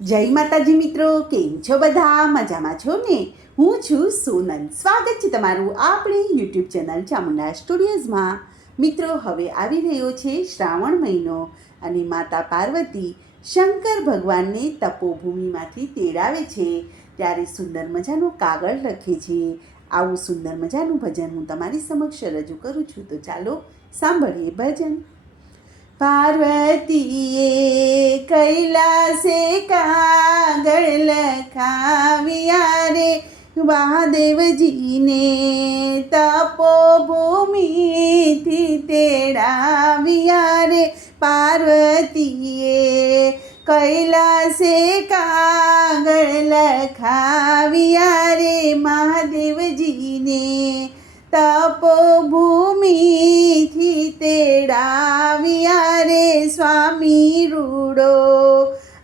જય માતાજી મિત્રો, કેમ છો બધા? મજામાં છો ને? હું છું સોનલ. સ્વાગત છે તમારું આપણી યુટ્યુબ ચેનલ ચામુંડા સ્ટુડિયોઝમાં. મિત્રો, હવે આવી રહ્યો છે શ્રાવણ મહિનો અને માતા પાર્વતી શંકર ભગવાનને તપોભૂમિમાંથી તેડાવે છે ત્યારે સુંદર મજાનો કાગળ લખે છે. આવું સુંદર મજાનું ભજન હું તમારી સમક્ષ રજૂ કરું છું, તો ચાલો સાંભળીએ ભજન. પાર્વતીએ કૈલાસે કાગળ લખાવ્યા રે, મહાદેવજીને તપોભૂમિથી તેડાવ્યા રે. પાર્વતીએ કૈલાસે કાગળ લખાવ્યા રે, મહાદેવજીને તપોભૂમિથી તેડાવ્યા રે. સ્વામી રૂડો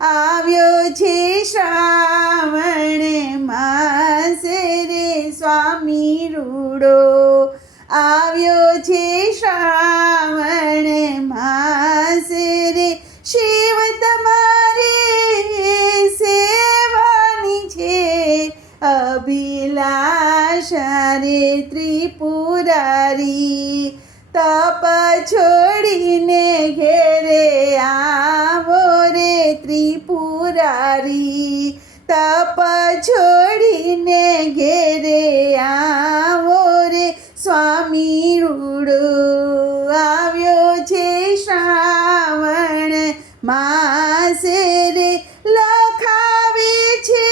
આવ્યો છે શ્રાવણ માસે રે, સ્વામી રૂડો આવ્યો છે શ્રાવણ માસે રે. શિવ તમારે સેવાની છે અભિલાષા રે. ત્રિપુરારી તપ છોડીને ઘેરે આવો રે. ત્રિપુરારી તપ છોડીને ઘેરે આવો રે. સ્વામી રૂડો આવ્યો છે શ્રાવણ માસે રે. લખાવે છે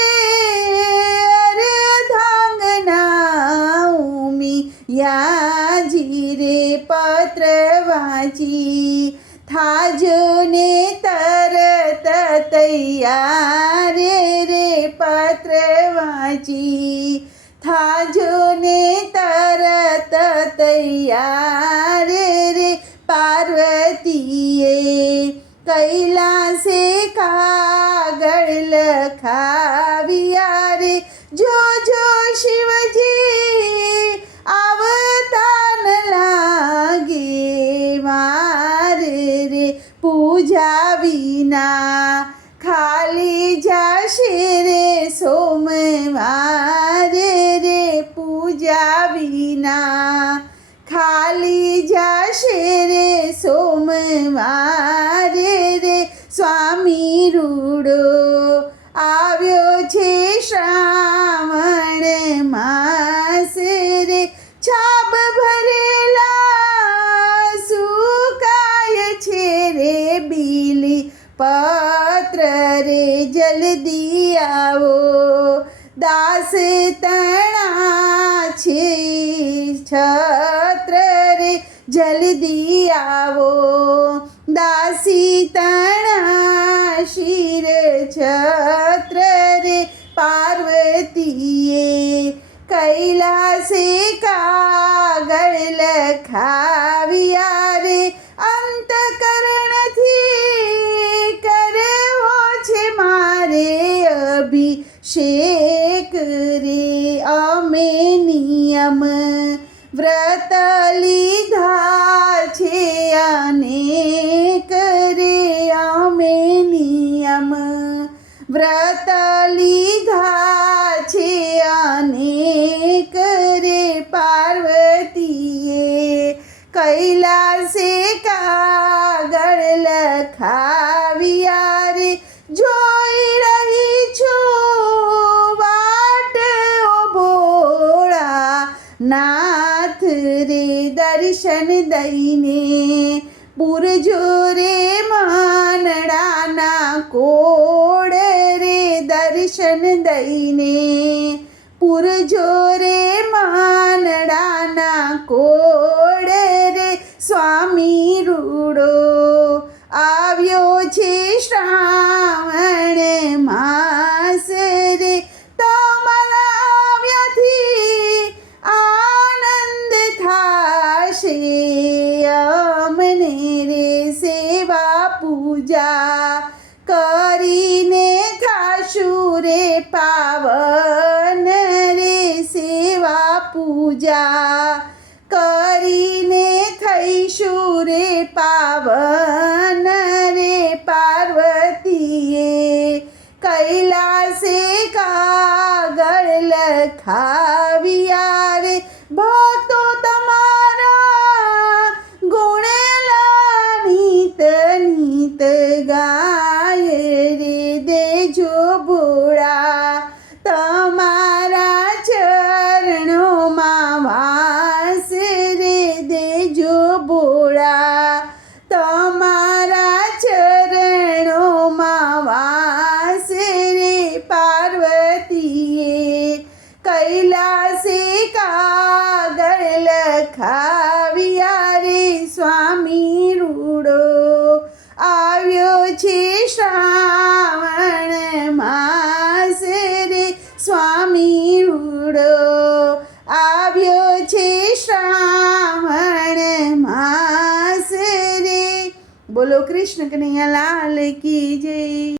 યાજી રે પત્ર વાંચી, થાજો ને તરત તૈયાર રે. પત્ર વાંચી થાજો ને તરત તૈયાર રે. પાર્વતીએ કૈલાસે કાગળ લખાવ્યા રે. જો જો શિવજી આવતા ન લાગે વાર રે. પૂજા વિના ખાલી જશે રે સોમવાર રે. પૂજા વિના ખાલી જશે રે સોમવાર રે. સ્વામી રૂડો આવ્યો છે શ્રાવણ માસ રે. છાબ ભરેલા સુકાય છે રે બીલી પત્ર રે. જલ્દી આવો દાસ તણા છે છત્ર રે. જલ્દી આવો દાસી તણા શિર છત્ર રે. પાર્વતીએ કૈલાસે કાગળ લખાવ્યા રે. અંતકરણથી કરવો છે મારે અભિષેક રે. અમે નિયમ વ્રત લીધા છે અનેક રે. અમે નિયમ વ્રત લીધા છે અનેક રે. પાર્વતીએ કૈલાસે કાગળ લખાવ્યા રે. જોઈ રહી છું વાટ ઓ ભોળા નાથ રે. દર્શન દઈને પૂરજો રે માનડાના કોડ રે. દર્શન દઈને પૂરજો રે માનડાના કોડ રે. સ્વામી રૂડો આવ્યો છે શ્રાવણ માસ રે. તમારા આવ્યાથી આનંદ થાશે અમને રે. સેવા પૂજા કરીને થાશું રે પાવન રે. સેવા પૂજા કરીને થઈશું રે પાવન રે. પાર્વતીએ રૂડા તમારા ચરણોમાં વાસ રે પાર્વતીએ કૈલાસે કાગળ લખાવ્યા રે સ્વામી રૂડો આવ્યો છે શ્રાવણ માસ રે સ્વામી રૂડો આવ્યો છે શ્રાવણ માસ રે. બોલો કૃષ્ણ કનૈયા લાલ કી જય.